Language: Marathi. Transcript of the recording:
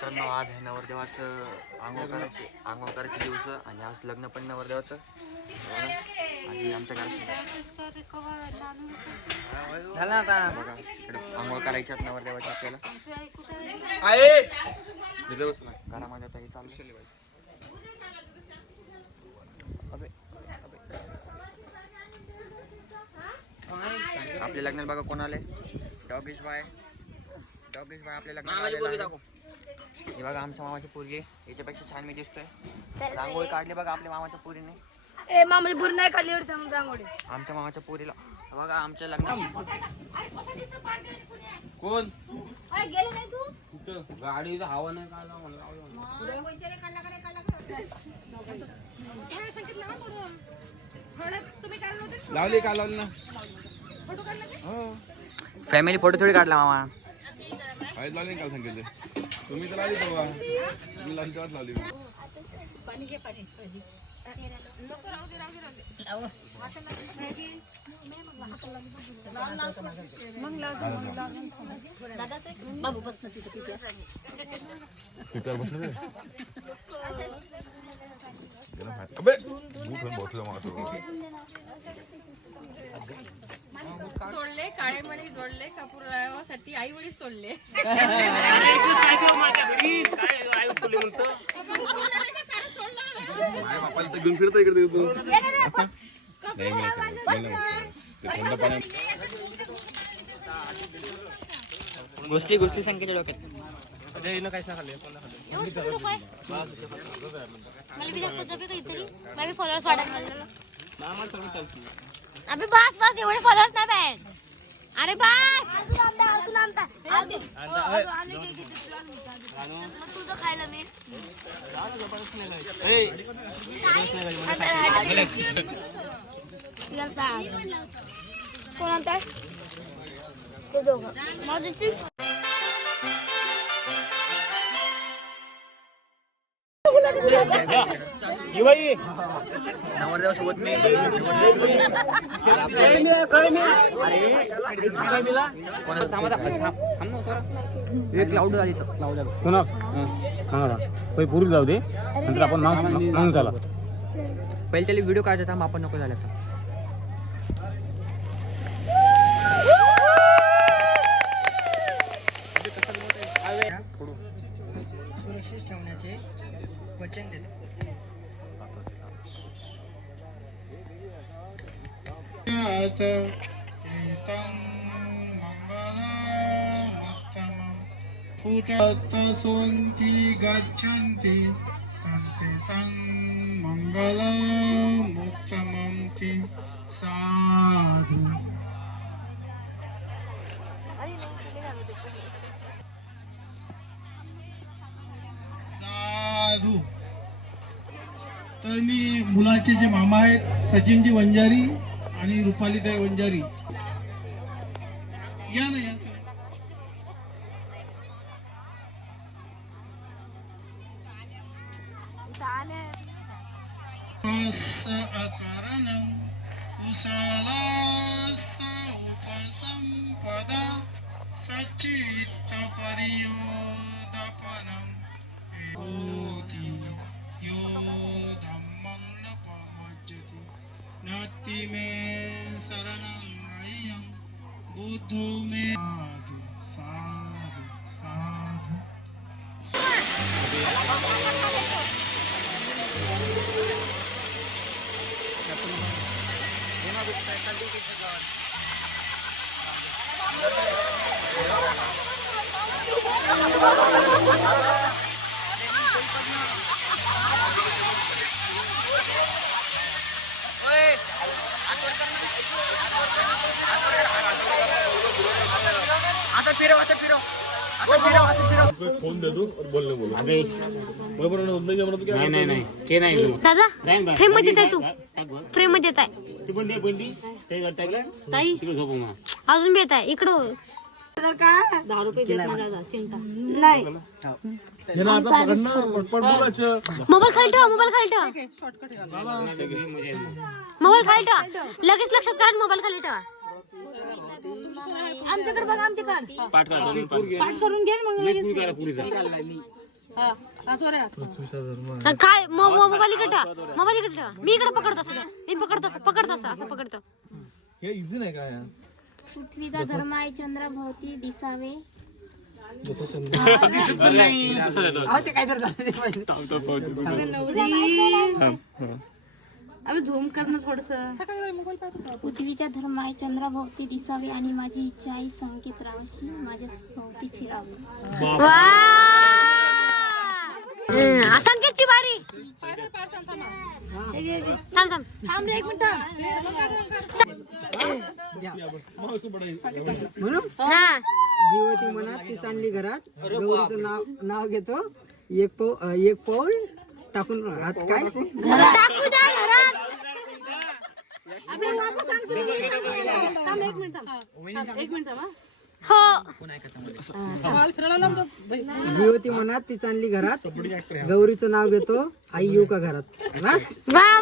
मित्रांनो, आज आहे नवरदेवाचं आंघोळ करायचे दिवस आणि आज लग्न पण नवरदेवाचं. आधी आमच्या घरात झालं आता बघा, इकडे आंघोळ करायच्यात नवरदेवाची आपल्याला. घरामध्ये आता हे चालू. आपल्या लग्नात बघा कोण आले. डॉगेश भाई आपल्या लग्नात. हे बघा आमच्या मामाची पोरगी, याच्यापेक्षा छान मी दिसतोय. रांगोळी काढली बघा आपल्या मामाच्या पोरीने. मामाची पोरी नाही काढली रांगोळी. आमच्या मामाच्या पोरीला बघा आमच्या लग्नात. कोण गेले नाही तू कुठं गाडीचा हवा नाही काढला म्हणलं. लावली का लावली ना. फॅमिली फोटो थोडी काढला मामा. हळद लावली काल सांगितलं तुम्ही तर लावली तेव्हा. मी लावली तेव्हाच लावली. बाबू बस तिथे तोडले काळे मणी जोडले कापूरासाठी आई वडील सोडले. बापाला तर घेऊन फिरतो इकडे गोष्टी संख्येच्या डोक्यात. काय सांगाले फॉलोअर्स अबे बस एवढे फॉलोअर्स नाही पाहिजे. अरे बस तुझं खायला नाही. कोण आणताय ते दोघं माझी. नवरदेवासोबत मी क्लाउड झाली. पूर्वी जाऊ दे नंतर आपण मागून झाला पहिले त्याला व्हिडिओ काढायचा थांब, आपण नको झाला तर. सुरक्षित ठेवण्याचे वचन देतो. फुटतसोन्ति गच्छन्ति तन्ते संमङ्गलमुत्तमन्ति साधु. साधू. तर मी मुलाचे जे मामा आहेत सचिनजी वंजारी आणि रुपालीताई वंजारी, या ना या. अकारणं कुशलस्य उपसंपदा सच्चित्तपर्योदपनं योगी यो धम्मं न प्रपद्यते नत्ति मे शरणं अयं बुद्धो मे. साधु साधु आता फिरव. फोन दे दो और बोलने बोलो. नाही ते नाही. दादा फ्रेम मध्ये येत आहे. तू फ्रेम मध्ये येत आहे. ताई अजून बी येत आहे इकडं. 10 रुपये देत नाही दादा. चिंता नाही. मोबाईल खाली ठेवा. मोबाईल खाली ठेवा. लगेच लक्षात करा. मोबाईल खाली ठेवा. आमच्याकडे बघा. आमच्याकडे पाठ करून घे. मग काय मोबाईल इकडे ठेवा, मोबाईल इकडे ठेवा. मी इकडे पकडतो असं, मी पकडतो असं पकडतो. हे इझी नाही का यार? पृथ्वीचा धर्म आहे चंद्राभोवती दिसावे. पृथ्वीचा धर्म आहे चंद्राभोवती दिसावे आणि माझी इच्छा आहे संकेत रावशी माझ्या भोवती फिरावे. संकेतची बारी. थांब रे एक मिनिट. हा जीवती मनात ती चांगली घरात गौरीचं नाव घेतो. एक पाऊल टाकून हात काय टाकू द्या घरात. हो जीवती मनात ती चांगली घरात गौरीचं नाव घेतो आई येऊ का घरात. बस वा